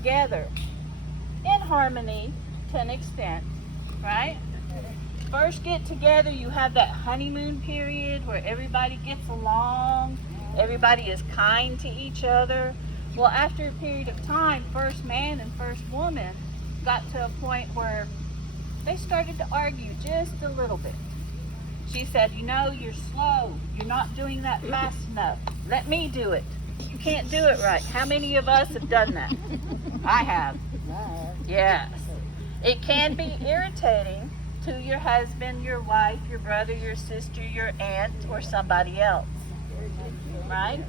together in harmony to an extent, right? First get together, you have that honeymoon period where everybody gets along, everybody is kind to each other. Well, after a period of time, first man and first woman got to a point where they started to argue just a little bit. She said, you know, you're slow. You're not doing that fast enough. Let me do it. You can't do it right. How many of us have done that? I have. Yes. It can be irritating to your husband, your wife, your brother, your sister, your aunt, or somebody else. Right?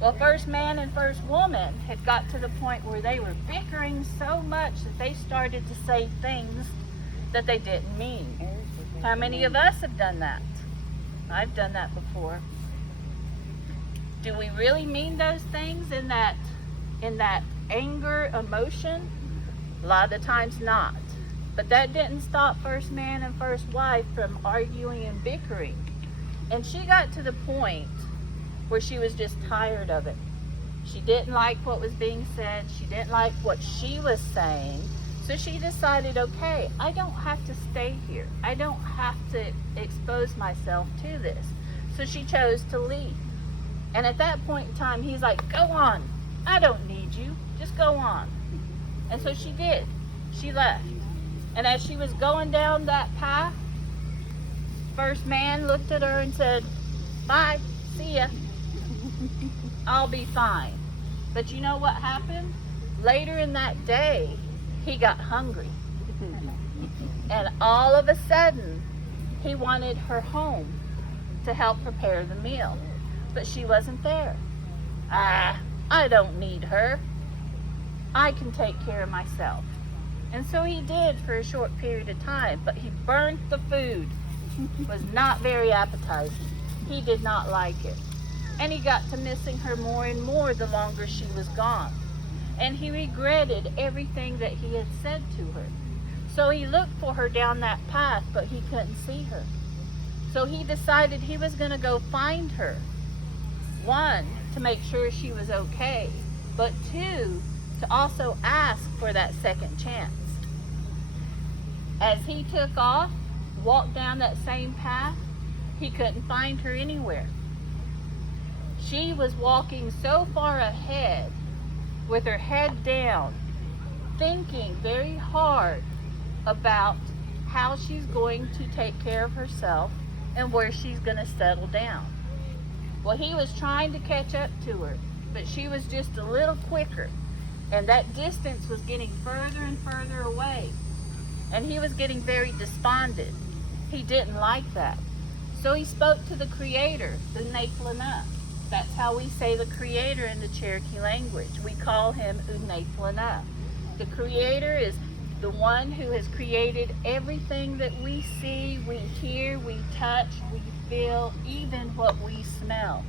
Well, first man and first woman had got to the point where they were bickering so much that they started to say things that they didn't mean. How many of us have done that? I've done that before. Do we really mean those things in that anger, emotion? A lot of the times not. But that didn't stop first man and first wife from arguing and bickering. And she got to the point where she was just tired of it. She didn't like what was being said. She didn't like what she was saying. So she decided, okay, I don't have to stay here. I don't have to expose myself to this. So she chose to leave. And at that point in time, he's like, go on. I don't need you. Just go on. And so she did. She left. And as she was going down that path, first man looked at her and said, bye, see ya. I'll be fine. But you know what happened? Later in that day, he got hungry. And all of a sudden, he wanted her home to help prepare the meal. But she wasn't there. I don't need her. I can take care of myself. And so he did for a short period of time, but he burnt the food. It was not very appetizing. He did not like it. And he got to missing her more and more the longer she was gone. And he regretted everything that he had said to her. So he looked for her down that path, but he couldn't see her. So he decided he was going to go find her. One, to make sure she was okay, but two, to also ask for that second chance. As he took off, walked down that same path, he couldn't find her anywhere. She was walking so far ahead with her head down, thinking very hard about how she's going to take care of herself and where she's going to settle down. Well, he was trying to catch up to her, but she was just a little quicker, and that distance was getting further and further away, and he was getting very despondent. He didn't like that. So he spoke to the Creator, the Uneflana. That's how we say the Creator in the Cherokee language. We call him Uneflana. The Creator is the one who has created everything that we see, we hear, we touch, we feel, even what we smell.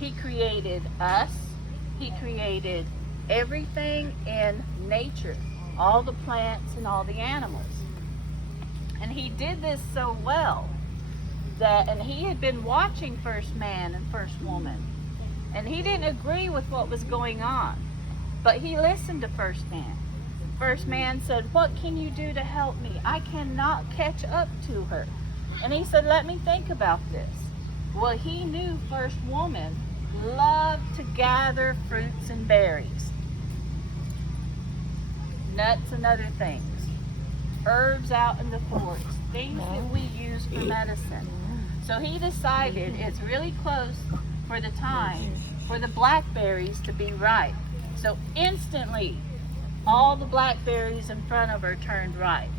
He created us. He created everything in nature, all the plants and all the animals. And he did this so well and he had been watching first man and first woman. And he didn't agree with what was going on, but he listened to first man. First man said, what can you do to help me? I cannot catch up to her. And he said, let me think about this. Well, he knew first woman loved to gather fruits and berries, nuts and other things, herbs out in the forest, things that we use for medicine. So he decided it's really close for the time for the blackberries to be ripe. So instantly, all the blackberries in front of her turned ripe.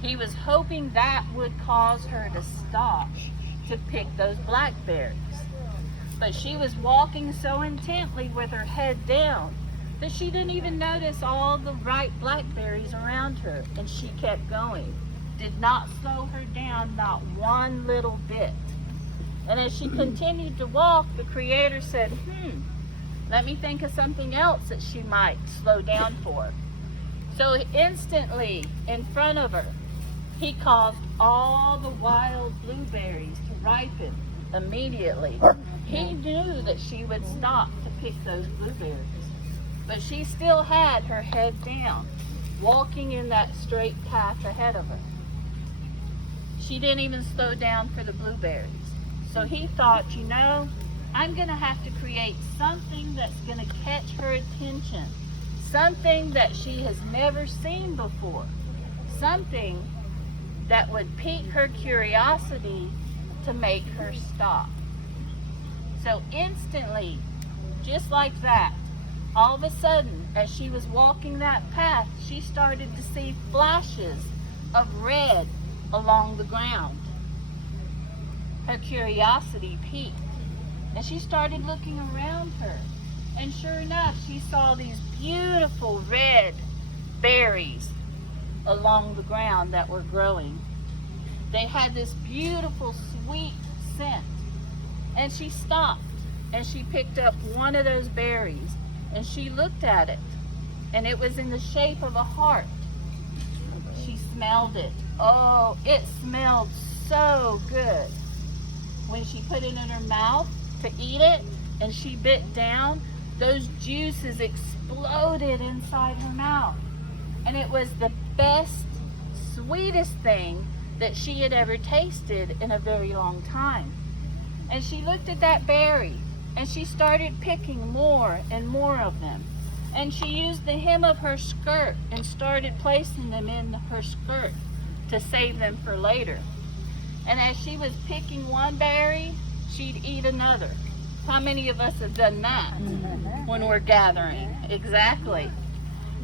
He was hoping that would cause her to stop to pick those blackberries. But she was walking so intently with her head down that she didn't even notice all the ripe blackberries around her, and she kept going. Did not slow her down, not one little bit. And as she continued to walk, the Creator said, let me think of something else that she might slow down for. So instantly, in front of her, he caused all the wild blueberries to ripen immediately. He knew that she would stop to pick those blueberries. but she still had her head down, walking in that straight path ahead of her. She didn't even slow down for the blueberries. So he thought, you know, I'm going to have to create something that's going to catch her attention, something that she has never seen before, something that would pique her curiosity to make her stop. So instantly, just like that, all of a sudden, as she was walking that path, she started to see flashes of red along the ground. Her curiosity piqued, and she started looking around her. And sure enough, she saw these beautiful red berries along the ground that were growing. They had this beautiful sweet scent. And she stopped, and she picked up one of those berries, and she looked at it, and it was in the shape of a heart. She smelled it. Oh, it smelled so good. When she put it in her mouth to eat it, and she bit down, those juices exploded inside her mouth. And it was the best, sweetest thing that she had ever tasted in a very long time. And she looked at that berry, and she started picking more and more of them. And she used the hem of her skirt and started placing them in her skirt to save them for later. And as she was picking one berry, she'd eat another. How many of us have done that when we're gathering? Exactly.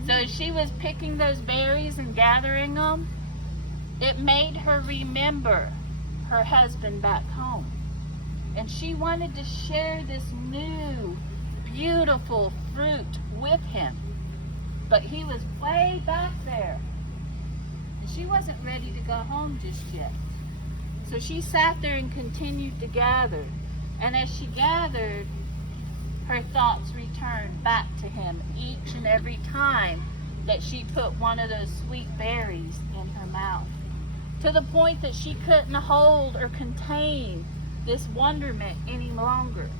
So as she was picking those berries and gathering them, it made her remember her husband back home. And she wanted to share this new, beautiful fruit with him. But he was way back there. And she wasn't ready to go home just yet. So she sat there and continued to gather. And as she gathered, her thoughts returned back to him each and every time that she put one of those sweet berries in her mouth. To the point that she couldn't hold or contain this wonderment any longer.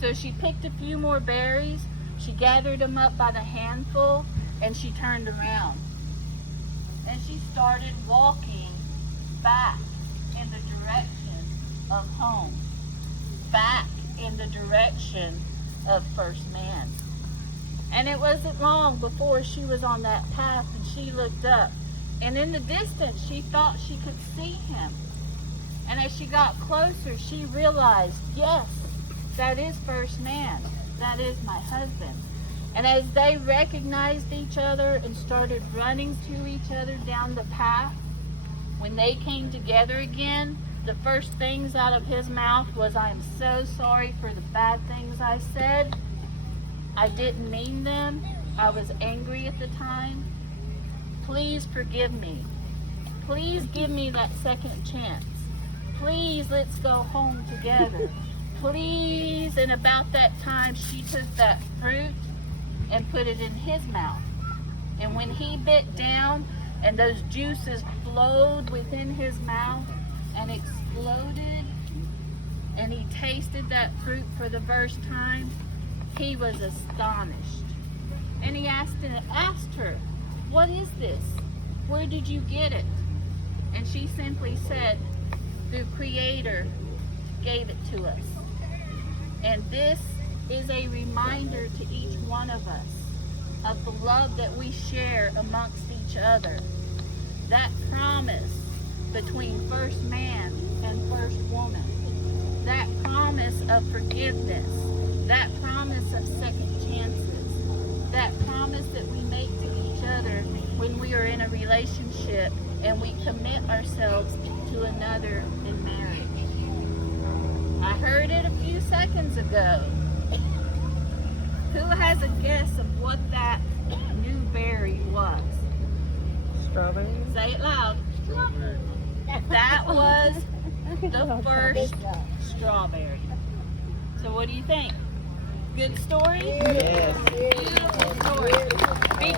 So she picked a few more berries, she gathered them up by the handful, and she turned around. And she started walking back in the direction of home, back in the direction of First Man. And it wasn't long before she was on that path, and she looked up. And in the distance, she thought she could see him. And as she got closer, she realized, yes, that is First Man. That is my husband. And as they recognized each other and started running to each other down the path, when they came together again, the first things out of his mouth was, I am so sorry for the bad things I said. I didn't mean them. I was angry at the time. Please forgive me. Please give me that second chance. Please, let's go home together. Please. And about that time, she took that fruit and put it in his mouth. And when he bit down and those juices flowed within his mouth and exploded, and he tasted that fruit for the first time, he was astonished. And he asked her, what is this? Where did you get it? And she simply said, the Creator gave it to us. And this is a reminder to each one of us of the love that we share amongst each other. That promise between First Man and First Woman. That promise of forgiveness. That promise of second chances. That promise that we make to each other when we are in a relationship and we commit ourselves to another in marriage. I heard it a few seconds ago. Who has a guess of what that new berry was? Strawberry? Say it loud. Strawberry. That was the first strawberry. So what do you think? Good story? Yes. Beautiful story. Be